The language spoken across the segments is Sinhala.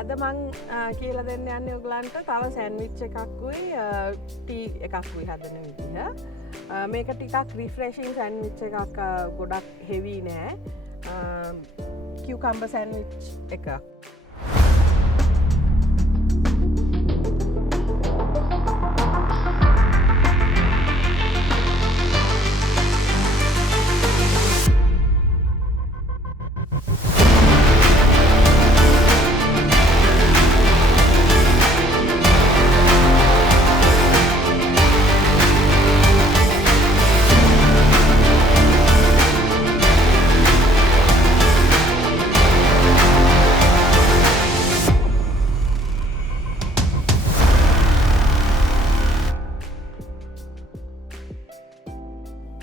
අද මං කියලා දෙන්න යන්නේ ඔයගලන්ට තව සෑන්ඩ්විච් එකක්කුයි ටී එකක්කුයි හදන විදිහ. මේක ටිකක් රිෆ්‍රෙෂින් සෑන්ඩ්විච් එකක් ගොඩක් හෙවි නෑ. කියුකම්බර් සෑන්ඩ්විච් එකක්.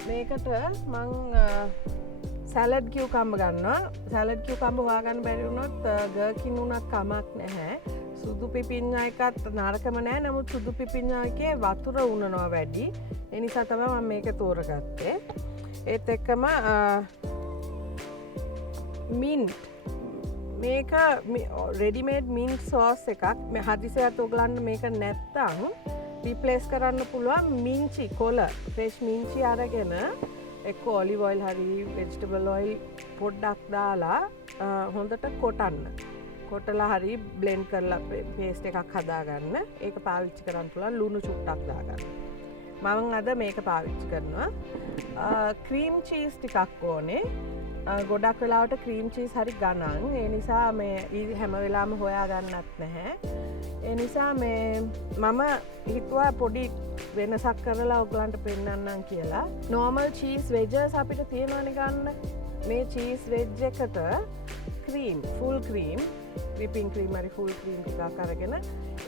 මේකට මං සැලඩ් කියුකම්බර් ගන්නවා. සැලඩ් කියුකම්බර් හොයාගන්න බැරි වුණොත් ගර්කින් උනත් කමක් නැහැ. සුදු පිපිඤ්ඤා එකත් නරකම නෑ. නමුත් සුදු පිපිඤ්ඤා එකේ වතුර උනනවා වැඩි. ඒ නිසා තමයි මම මේක තෝරගත්තේ. ඒත් එක්කම මින්ට් මේක රෙඩිමේඩ් මින්ට් සෝස් එකක්. මේ හදිසියට ඔයගලන්ට මේක නැත්තම් රිප්ලේස් කරන්න පුළුවන් මිංචි කොළ ෆ්‍රෙෂ් මිංචි අරගෙන එක්ක ඔලිව් ඔයිල් හරි වෙජිටබල් ඔයිල් පොඩ්ඩක් දාලා හොඳට කොටන්න. කොටලා හරි බ්ලෙන්ඩ් කරලා පේස්ට් එකක් හදාගන්න. ඒක පාවිච්චි කරන්න පුළුවන් ලුණු චුට්ටක් දාගන්න. මම අද මේක පාවිච්චි කරනවා. ක්‍රීම් චීස් ටිකක් ඕනේ. ගොඩක් වෙලාවට ක්‍රීම් චීස් හරි ගණන්. ඒ නිසා මේ හැම වෙලාවම හොයා ගන්නත් නැහැ. ඒ නිසා මේ මම හිතුවා පොඩි වෙනසක් කරලා ඔයගලන්ට පෙන්නන්නම් කියලා. නෝමල් චීස් වෙජස් අපිට තියෙනවනේ ගන්න. මේ චීස් වෙජ් එකට cream, full cream, whipping cream හරි ෆුල් ක්‍රීම් ටිකක් අරගෙන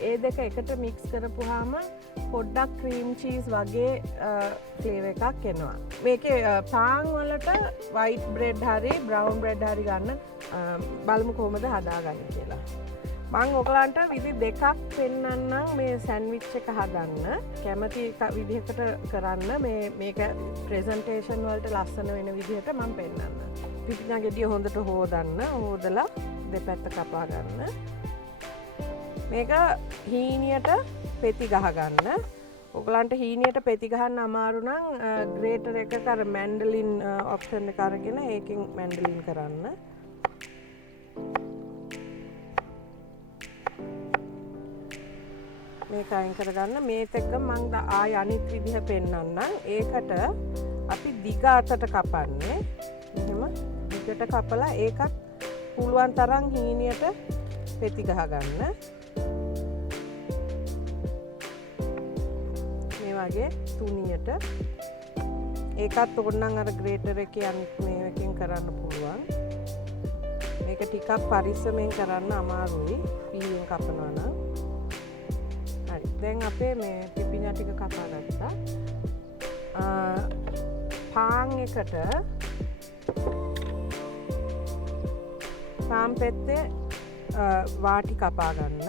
ඒ දෙක එකට මික්ස් කරපුවාම පොඩ්ඩක් ක්‍රීම් චීස් වගේ ෆ්ලේවර් එකක් එනවා. මේකේ පාන් වලට වයිට් බ්‍රෙඩ් හරි බ්‍රවුන් බ්‍රෙඩ් හරි ගන්න බලමු කොහොමද හදාගන්නේ කියලා. මං ඔයගලන්ට විදි දෙකක් පෙන්නන්නම් මේ සෑන්ඩ්විච් එක හදන්න. කැමති විදිහකට කරන්න මේක ප්‍රෙසන්ටේෂන් වලට ලස්සන වෙන විදිහට මම පෙන්නන්න. පිපිඤ්ඤා ගෙඩිය හොඳට හොදන්න. හොදලා දෙපැත්ත කපා ගන්න. මේක හීනියට පෙති ගහ ගන්න. ඔයගලන්ට හීනියට පෙති ගහන්න අමාරු නම් ග්‍රේටර් එකක අර මැන්ඩලින් ඔප්ෂන් එක අරගෙන ඒකෙන් මැන්ඩලින් කරන්න. මේක අයින් කරගන්න. මේත් එක්ක මම ආය අනිත් විදිහ පෙන්නන්නම්. ඒකට අපි දිග අතට කපන්නේ. එහෙම දිගට කපලා ඒකත් පුළුවන් තරම් හීනියට පෙති ගහ ගන්න. මේ වගේ තුනියට. ඒකත් ඕනනම් අර ග්‍රේටර් එකේ අනිත් මේකෙන් කරන්න පුළුවන්. මේක ටිකක් පරිස්සමෙන් කරන්න අමාරුයි. පීයෙන් කපනවා නම්. දැන් අපේ මේ පිපිඤ්ඤා ටික කපා ගත්තා. පාන් එකට පාන් පෙත්තේ වාටි කපා ගන්න.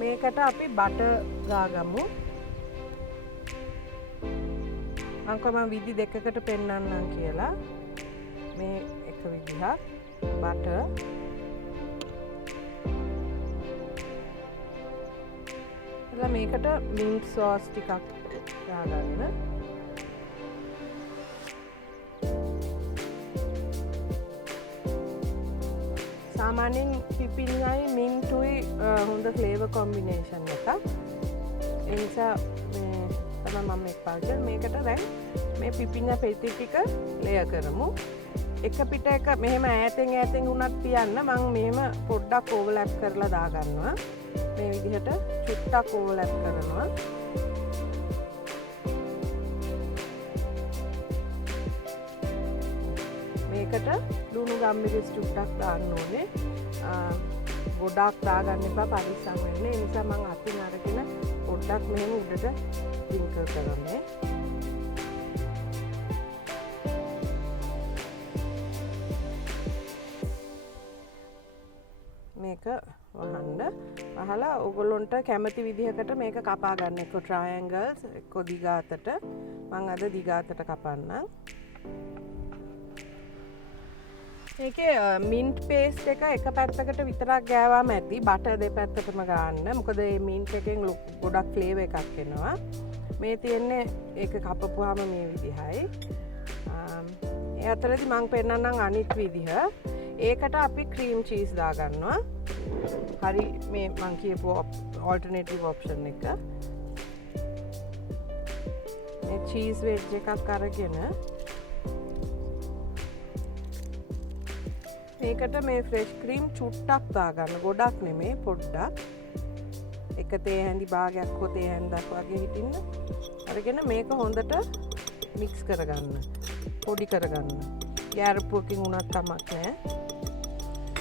මේකට අපි බටර් ගාගමු. අංකම විදි දෙකකට පෙන්නන්නම් කියලා. මේ එක විදිහක් බටර් එලා මේකට මින්ට් සෝස් ටිකක් දාගන්න. සාමාන්‍යයෙන් පිපිඤ්ඤායි මින්ටුයි හොඳ ෆ්ලේවර් කොම්බිනේෂන් එකක්. ඒ නිසා මේ තමයි මම මේක පාවිච්චි කරන්නේ. මේකට දැන් මේ පිපිඤ්ඤා පෙති ටික ලේයර් කරමු. එක පිට එක මෙහෙම ඈතෙන් උනත් තියන්න මම මෙහෙම පොඩ්ඩක් ඕවර්ලැප් කරලා දාගන්නවා. මේ විදිහට චුට්ටක් ඕවර්ලැප් කරනවා. මේකට ලුණු ගම්මිරිස් චුට්ටක් දාන්න ඕනේ. ගොඩක් දාගන්න එපා පරිස්සම් වෙන්න. ඒ නිසා මම අතින් අරගෙන පොඩ්ඩක් මෙහෙම උඩට ස්ප්‍රින්කල් කරන්නේ. මේක වහන්න අහලා ඔයගොල්ලන්ට කැමති විදිහකට මේක කපා ගන්න. එක්ක ට්‍රයැන්ගල්ස් එක්ක දිගාතට. මම අද දිගාතට කපන්නම්. මේකේ මින්ට් පේස්ට් එක පැත්තකට විතරක් ගෑවාම ඇති. බටර් දෙපැත්තටම ගන්න. මොකද මේ මින්ට් එකෙන් ගොඩක් ෆ්ලේවර් එකක් එනවා. මේ තියෙන්නේ ඒක කපපුවාම මේ විදිහයි. ඒ අතරදී මම පෙන්නන්නම් අනිත් විදිහ. ඒකට අපි ක්‍රීම් චීස් දාගන්නවා. හරි මේ මං කියපු ඔල්ටර්නේටිව් ඔප්ෂන් එක. මේ චීස් වෙජ් එකක් අරගෙන මේකට මේ ෆ්‍රෙෂ් ක්‍රීම් චුට්ටක් දාගන්න. ගොඩක් නෙමෙයි පොඩ්ඩක්. එක තේ හැඳි භාගයක් හෝ තේ හැන්දක් වගේ හිටින්න. අරගෙන මේක හොඳට මික්ස් කරගන්න. පොඩි කරගන්න. ගෑරපුවකින් උනත් කමක් නැහැ.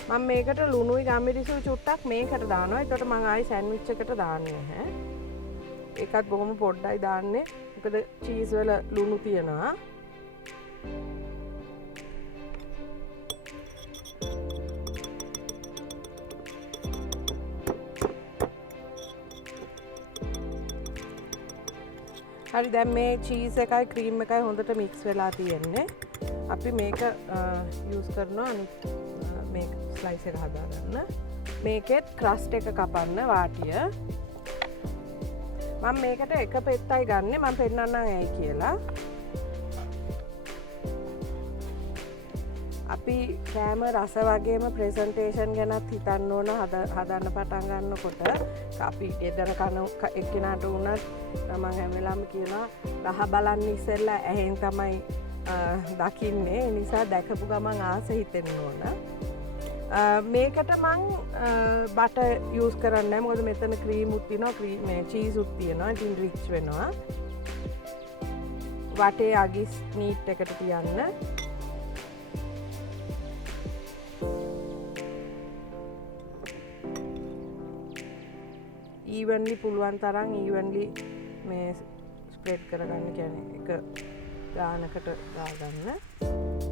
මම මේකට ලුණුයි ගම්මිරිසුයි චුට්ටක් මේකට දානවා. ඒකට මම ආයි සෑන්ඩ්විච් එකට දාන්නේ නැහැ. ඒකත් බොහොම පොඩ්ඩයි දාන්නේ. මොකද චීස් වල ලුණු තියෙනවා. හරි දැන් මේ චීස් එකයි ක්‍රීම් එකයි හොඳට මික්ස් වෙලා තියෙන්නේ. අපි මේක යූස් කරනවා මේක ස්ලයිස් එක හදාගන්න. මේකෙත් ක්‍රස්ට් එක කපන්න වාටිය. මම මේකට එක පෙත්තයි ගන්නෙ. මම පෙන්නන්නම් ඇයි කියලා. අපි කෑම රස වගේම ප්‍රසන්ටේෂන් ගැනත් හිතන්න ඕන. හදන්න පටන් ගන්නකොට අපි ගෙදර කන එක්කෙනාට වුණත් මම හැම වෙලාවෙම කියනවා රහ බලන්න ඉස්සෙල්ලා ඇහෙන් තමයි දකින්නේ. ඒ නිසා දැකපු ගමන් ආස හිතෙන්න ඕන. මේකට මං බටර් යූස් කරන්නේ නැහැ. මොකද මෙතන ක්‍රීම් උත් තියෙනවා, මේ චීස් උත් තියෙනවා. ඉතින් රිච් වෙනවා. වටේ අගිස් මීට් එකට තියන්න. ඊවන්ලි පුළුවන් තරම් ඊවන්ලි මේ ස්ප්‍රෙඩ් කරගන්න. කියන්නේ එක ගානකට දාගන්න.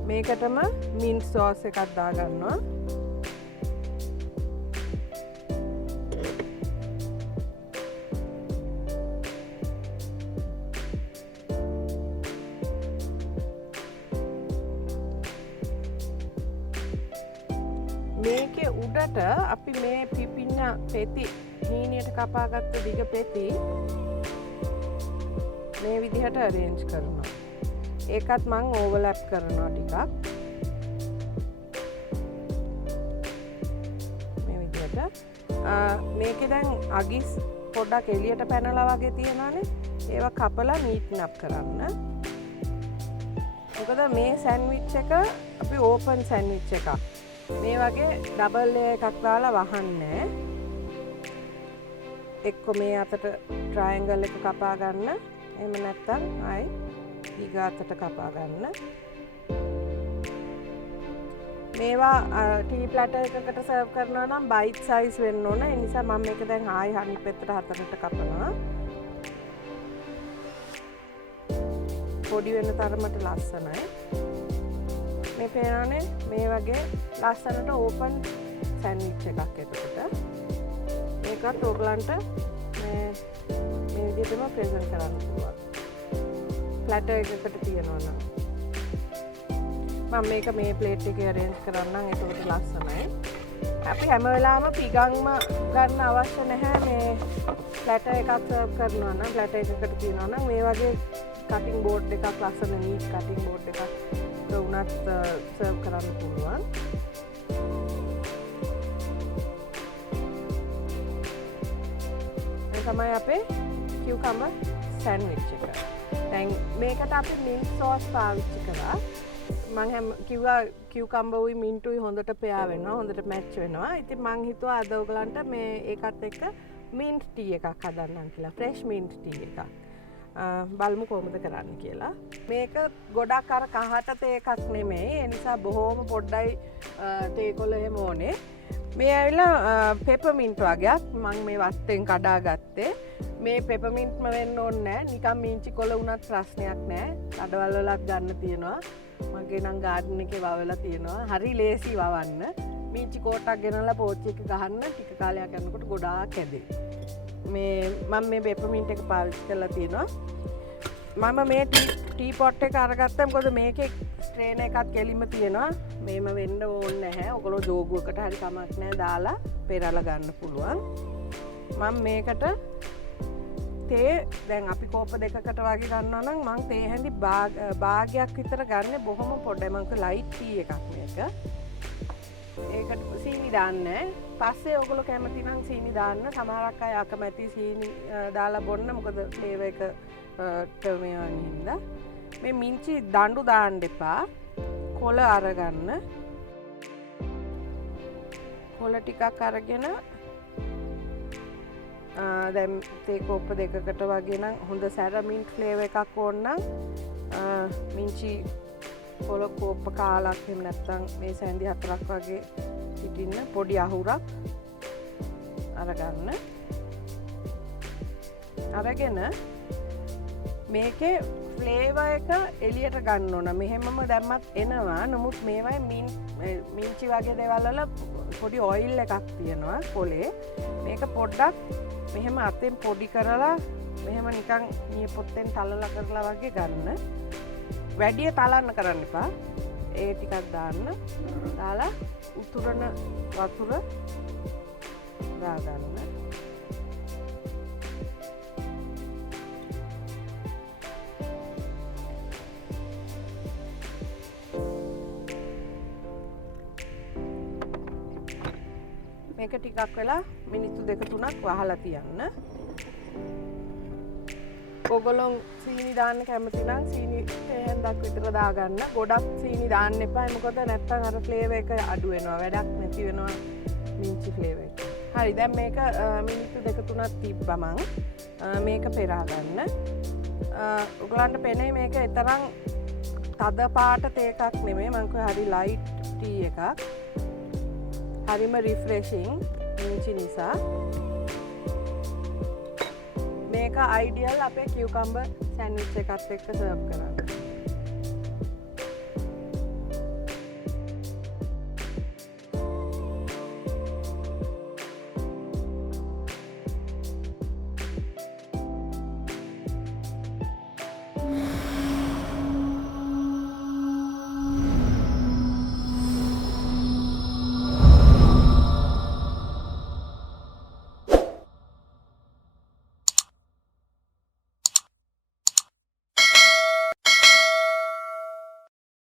මේකටම මින්ට් සෝස් එකක් දාගන්නවා. මේකේ උඩට අපි මේ පිපින්න පෙති හීනියට කපාගත්ත දිග පෙති මේ විදිහට අරේන්ජ් කරනවා. ඒකත් මං ඕවර්ලැප් කරනවා ටිකක්. මේ විදිහට. මේකේ දැන් අගිස් පොඩ්ඩක් එළියට පැනලා වගේ තියෙනවානේ. ඒවා කපලා නීට්න් අප් කරන්න. මොකද මේ සෑන්ඩ්විච් එක අපි ඕපන් සෑන්ඩ්විච් එකක්. මේ වගේ ඩබල් ලේයර් එකක් දාලා වහන්නේ. එක්ක මේ අතට ට්‍රයැන්ගල් එක කපා ගන්න. එහෙම නැත්නම් ආයි ඊගාතට කපා ගන්න. මේවා ටී ප්ලැටර් එකකට සර්ව් කරනවා නම් බයිට් සයිස් වෙන්න ඕන. ඒ නිසා මම මේක දැන් ආයි අනිත් පැත්තට හතරට කපනවා. පොඩි වෙන තරමට ලස්සනයි. මේ පේනනේ මේ වගේ ලස්සනට ඕපන් සෑන්ඩ්විච් එකක් එතකොට. මේකත් ඕගලන්ට මේ විදිහටම ප්‍රෙසන්ට් කරන්න පුළුවන්. ප්ලැටර් එකකට තියනවා නම්. මම මේක මේ ප්ලේට් එකේ අරේන්ජ් කරන්නම්. එතකොට ලස්සනයි. අපි හැම වෙලාවෙම පිගන්ම ගන්න අවශ්‍ය නැහැ. මේ ප්ලැටර් එකක් සර්ව් කරනවා නම් ප්ලැටර් එකකට තියනවා නම් මේ වගේ කටින් බෝඩ් එකක් ලස්සන නීට් කටින් බෝඩ් එකක් උනත් සර්ව් කරන්න පුළුවන්. මේ තමයි අපේ කියුකම්බර් සෑන්ඩ්විච් එක. දැන් මේකට අපි මින්ට් සෝස් පාවිච්චි කළා. මම කිව්වා කියුකම්බරුයි මින්ටුයි හොඳට පෙයා වෙනවා, හොඳට මැච් වෙනවා. ඉතින් මං හිතුවා අද ඔයගලන්ට මේ ඒකත් එක්ක මින්ට් ටී එකක් හදන්නම් කියලා. ෆ්‍රෙෂ් මින්ට් ටී එකක්. බලමු කොහොමද කරන්න කියලා. මේක ගොඩක් අර කහට තේ එකක් නෙමෙයි. ඒ නිසා බොහොම පොඩ්ඩයි තේ කොළ එහෙම ඕනේ. මේ ඇවිල්ලා පෙපර්මින්ට් වගේක් මම මේ වත්තෙන් කඩා ගත්තේ. මේ පෙපර්මින්ට්ම වෙන්න ඕනේ නැහැ. නිකන් මිංචි කොළ වුණත් ප්‍රශ්නයක් නැහැ. කඩවල වලත් ගන්න තියෙනවා. මගේ නම් ගාඩන් එකේ වවලා තියෙනවා. හරි ලේසි වවන්න. මීචි කෝටක් ගෙනලා පෝච්චි එක ගහන්න ටික කාලයක් යනකොට ගොඩාක් හැදේ. මම මේ පෙපර්මින්ට් එක පාවිච්චි කරලා තියෙනවා. මම මේ ටී පොට් එක අරගත්තා මොකද මේකේ ස්ට්‍රේන එකත් කෙලින්ම තියෙනවා. මේම වෙන්න ඕනේ නැහැ. ඔයගොල්ලෝ ජෝගුවකට හරි කමක් නැහැ දාලා පෙරලා ගන්න පුළුවන්. මම මේකට තේ දැන් අපි කෝප දෙකකට වගේ ගන්නවා නම් මම තේ හැඳි භාගයක් විතර ගන්න බොහොම පොඩ්ඩයි. මම ලයිට් ටී එකක් මේක. ඒකට සීනි දාන්නේ. පස්සේ ඔයගොල්ලෝ කැමති නම් සීනි දාන්න. සමහරක් අය අකමැති සීනි දාලා බොන්න මොකද ෆ්ලේවර් එක ටර්මියන් හින්දා. මේ මිංචි දඬු දාන්න එපා. කොළ අරගන්න. කොළ ටිකක් අරගෙන දැන් තේ කෝප්ප දෙකකට වගේ නම් හොඳ සැර මින්ට් ෆ්ලේවර් එකක් ඕන නම් මිංචි කොළ කෝප්ප කාලක් එහෙම නැත්නම් මේ සැන්දි 4ක් වගේ හිටින්න පොඩි අහුරක් අරගන්න. අරගෙන මේකේ ෆ්ලේවර් එක එළියට ගන්න ඕන. මෙහෙමම දැම්මත් එනවා. නමුත් මේවයි මිංචි වගේ දේවල් වල පොඩි ඔයිල් එකක් තියෙනවා කොලේ. මේක පොඩ්ඩක් මෙහෙම අතෙන් පොඩි කරලා මෙහෙම නිකන් නියපොත්තෙන් තලලා කරලා වගේ ගන්න. වැඩිය තලන්න කරන්න එපා. ඒ ටිකක් දාන්න. දාලා උතුරන වතුර දාගන්න. මේක ටිකක් වෙලා මිනිත්තු 2-3ක් වහලා තියන්න. ඔයගොල්ලෝ සීනි දාන්න කැමති නම් සීනි තෙහෙන්දක් විතර දාගන්න. ගොඩක් සීනි දාන්න එපා. මොකද නැත්තම් අර ෆ්ලේවර් එක අඩු වෙනවා. වැඩක් නැති වෙනවා මිංචි ෆ්ලේවර් එක. හරි දැන් මේක මිනිත්තු 2-3ක් තිබ්බා මං. මේක පෙරා ගන්න. ඔයගලන්ට පෙනේ මේක තරම් තද පාට තේ එකක් නෙමෙයි. මං කිව්වා හරි ලයිට් ටී එකක්. හරිම රිෆ්‍රෙෂින් මිංචි නිසා. මේක අයිඩියල් අපේ කියුකම්බර් සෑන්ඩ්විච් එකත් එක්ක සර්ව් කරන්න.